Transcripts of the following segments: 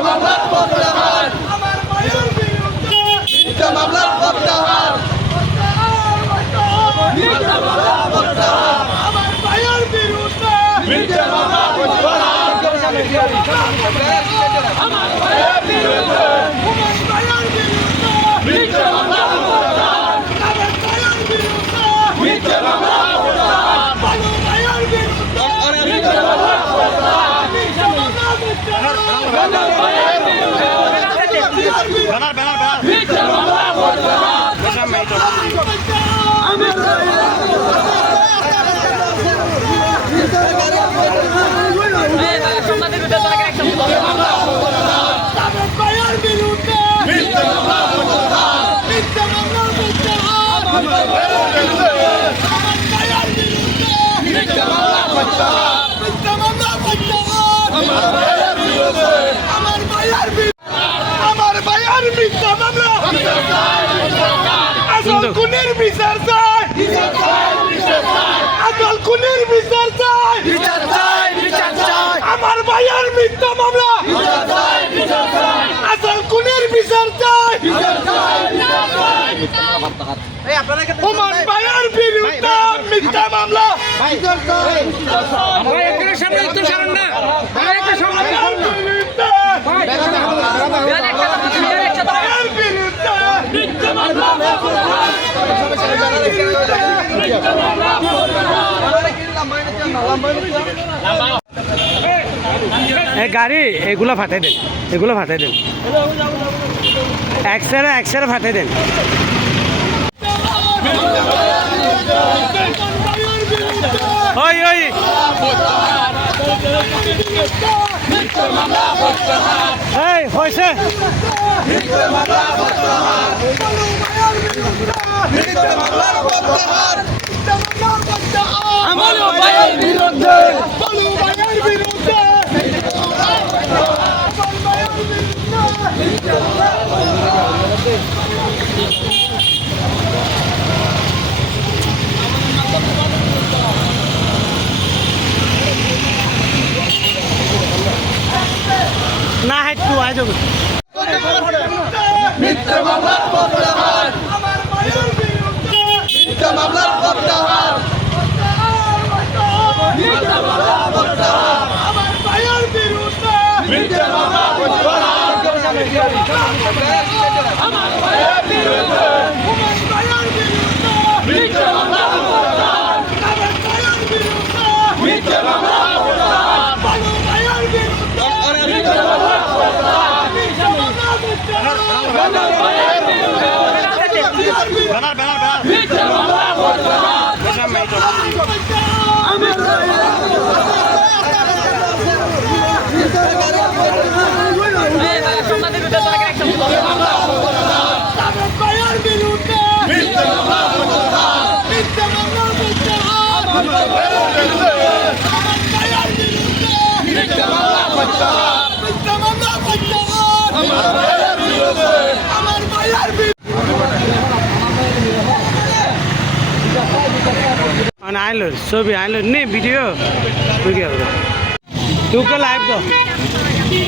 মামলার প্রত্যাহার আমার মায়ের বিরুদ্ধে মিথ্যা মামলার প্রত্যাহার মিথ্যা মামলার প্রত্যাহার আমার মায়ের বিরুদ্ধে মিথ্যা মামলার প্রত্যাহার আমার মায়ের বিরুদ্ধে মিথ্যা মামলার প্রত্যাহার আমার মায়ের বিরুদ্ধে মিথ্যা মামলার প্রত্যাহার বালু মায়ের বিরুদ্ধে মিথ্যা মামলার প্রত্যাহার মিথ্যা মামলার প্রত্যাহার বালু মায়ের বিরুদ্ধে মিথ্যা মামলার প্রত্যাহার আমার ভাইয়ার মিথ্যা মামলা আসল খুনের বিচার চাই আসল খুনের বিচার চাই আমার ভাইয়ার মিথ্যা মামলা আসল খুনের বিচার চাই ওমান ভাইয়ার বিরুদ্ধে মিথ্যা মামলা গাড়ি এগুলো ফাটাই দেন, এগুলো ফাটাই দেন, একসারে ফাটাই দেন। ওই ওই এই হয়েছে আমার ভাইয়ের বিরুদ্ধে না হাইটু আয় যাবে মিথ্যা মামলার প্রত্যাহার আমার ভাইয়ের বিরুদ্ধে মিথ্যা মামলার প্রত্যাহার মিথ্যা মামলার প্রত্যাহার আমার ভাইয়ের বিরুদ্ধে মিথ্যা মামলার প্রত্যাহার আমার ভাইয়ের বিরুদ্ধে মিথ্যা মামলার প্রত্যাহার আমার ভাইয়ের বিরুদ্ধে মিথ্যা মামলার প্রত্যাহার বালু ভাইয়ের বিরুদ্ধে মিথ্যা মামলার প্রত্যাহার মিথ্যা মামলার প্রত্যাহার বালু ভাইয়ের বিরুদ্ধে মিথ্যা মামলার आइलो छवि आइलो नि भिडियो तू के लाइव दो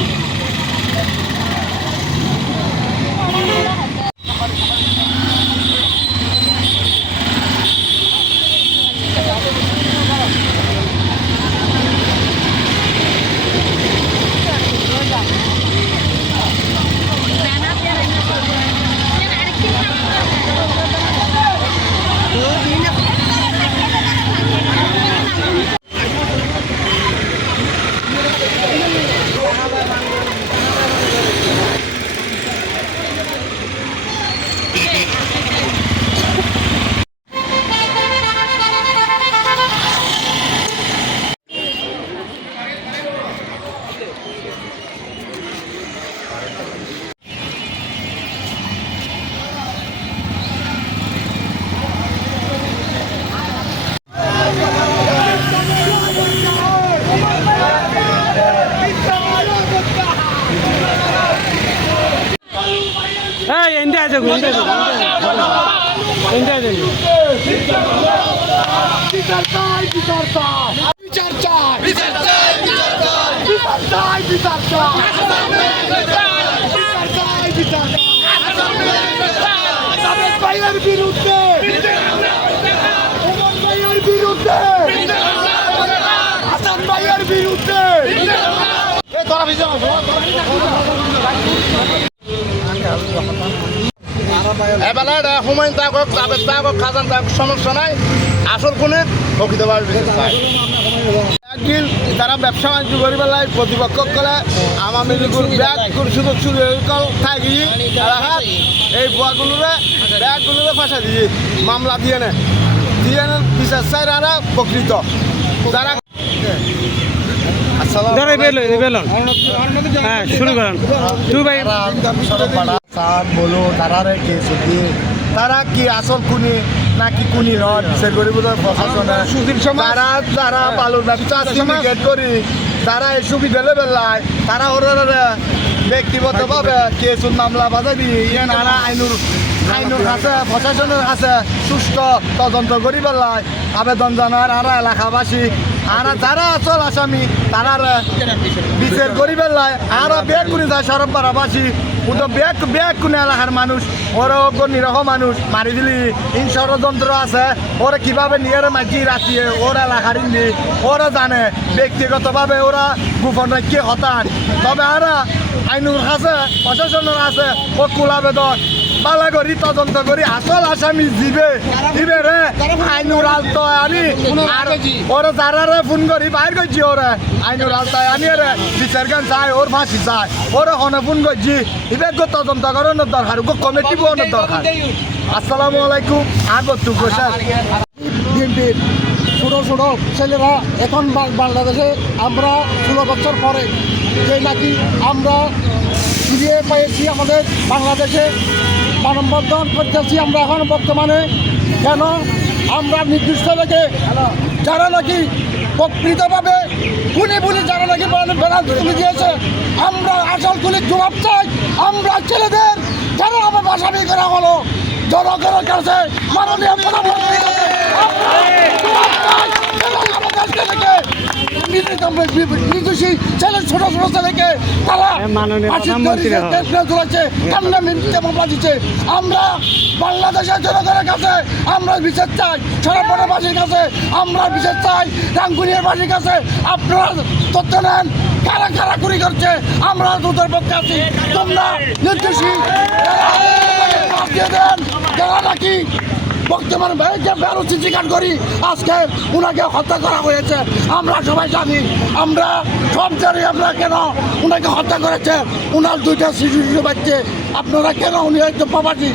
বিচার চাই বিচার চাই বিচার চাই বিচার চাই জাবেদ ভাইয়ের বিরুদ্ধে ওমর ভাইয়ের বিরুদ্ধে হাসান ভাইয়ের বিরুদ্ধে এবেলা হুমায়ুন থাকুক জাবেদ থাকুক খাজান থাকুক সমস্যা নাই আসল কোনে প্রকৃত একদিন তারা ব্যবসা বাণিজ্য করি বেলায় প্রতিপক্ষ করে আওয়ামী লীগের ব্যাগগুলো সুযোগ সুযোগ থাকি এই ব্যাগগুলোরে ফাঁসা দিয়ে মামলা দিয়ে নেয় বিচার চাই আর প্রকৃত যারা হ্যাঁ শুরু করেন তুই ভাই বলো তারারে কেস দিয়ে তারা কি আসল কুনি নাকি কুনি নয় বিচার করিব তারা যারা বালুর ব্যবসা সিন্ডিকেট করি তারা এই সুবিধা লেবেলায় তারা ওরা ব্যক্তিগতভাবে কেসুর মামলা বাজাবি ইয়ে নানা আইনুর কাছে প্রশাসনের কাছে সুস্থ তদন্ত করি বেলায় আবেদন জানার আর এলাকাবাসী আর যারা আসল আসামি তারা বিচার করি বেলায় আর ব্যাগ কোনে যায় সরব পাড়াবাসী ওদের ব্যাগ কোনে এলাকার মানুষ ওরা নিরহ মানুষ মারি দিলি ইন ষড়যন্ত্র আছে ওরা কিভাবে নিয়ে মাঝি রাখিয়ে ওরা এলাকার ইন্দি ওরা জানে ব্যক্তিগতভাবে ওরা গোপন রাখিয়ে হতান তবে আর আইনুর আছে প্রশাসনের আছে ও কুলাবেদন বালা করি তদন্ত করি আসল আসামি দিবে রে আইনুর আলতো আনি আর ওরা যারা ফোন করি বাইর করছি ওরা আইনুর আলতায় আনি রে বিচার গান চায় ওর ফাঁসি চায় ওরা হনে ফোন করছি ইবে তদন্ত করানোর দরকার কমিটি বানানোর দরকার আসসালামু আলাইকুম আগত স্যার বিএনপির ছোটো ছোটো ছেলেরা এখন বাংলাদেশে আমরা 16 বছর পরে যে নাকি আমরা ফিরিয়ে পেয়েছি আমাদের বাংলাদেশে মানববন্ধন করতেছি আমরা এখন বর্তমানে কেন আমরা নির্দিষ্ট থেকে যারা নাকি প্রকৃতভাবে খুনি বলে যারা নাকি বেড়াতে তুলে দিয়েছে আমরা আসল খুনির জবাব চাই আমরা ছেলেদের যারা আমার আসামি করা হলো জনগণের কাছে মাননীয় প্রধানমন্ত্রী নির্দোষী ছেলে ছোট ছোট ছেলেকে তারা আমরা বাংলাদেশের জনগণের কাছে আমরা বিচার চাই সরবরাহবাসীর কাছে আমরা বিচার চাই রাঙ্গুনিয়ার বাসীর কাছে আপনারা তথ্য নেন কারা কারা কুড়ি করছে আমরা তোদের পক্ষে আছি তোমরা নির্দোষী দেন যারা নাকি বর্তমানে বেরোচ্ছি স্বীকার করি আজকে ওনাকে হত্যা করা হয়েছে আমরা সবাই জানি আমরা সব জানি আমরা কেন ওনাকে হত্যা করেছে ওনার দুইটা শিশু বাচ্চা আপনারা কেন উনি একজন প্রবাসী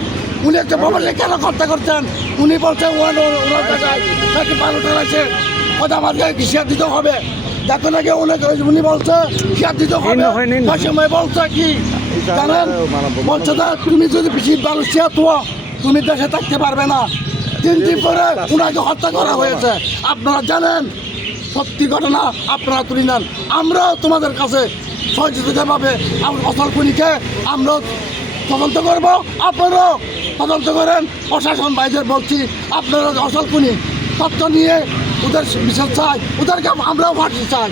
কেন হত্যা করছেন উনি বলছেন ওনার জায়গায় নাকি পালটা আছে কথা আমাদের শিয়া দিতে হবে দেখো নাকি উনি বলছে শিয়া দিতে হবে সেই সময় বলছে কি জানেন বলছে তুমি যদি বেশি মানুষ শিয়া তুমি দেশে থাকতে পারবে না 3 দিন পরে ওনাকে হত্যা করা হয়েছে আপনারা জানেন সত্যি ঘটনা আপনারা তুলে নেন আমরাও তোমাদের কাছে সহযোগিতাভাবে অসল খুনিকে আমরা তদন্ত করব আপনারাও তদন্ত করেন প্রশাসন ভাইদের বলছি আপনারা অসল খুনি তথ্য নিয়ে ওদের বিচার চাই ওদেরকে আমরাও ফাঁসি চাই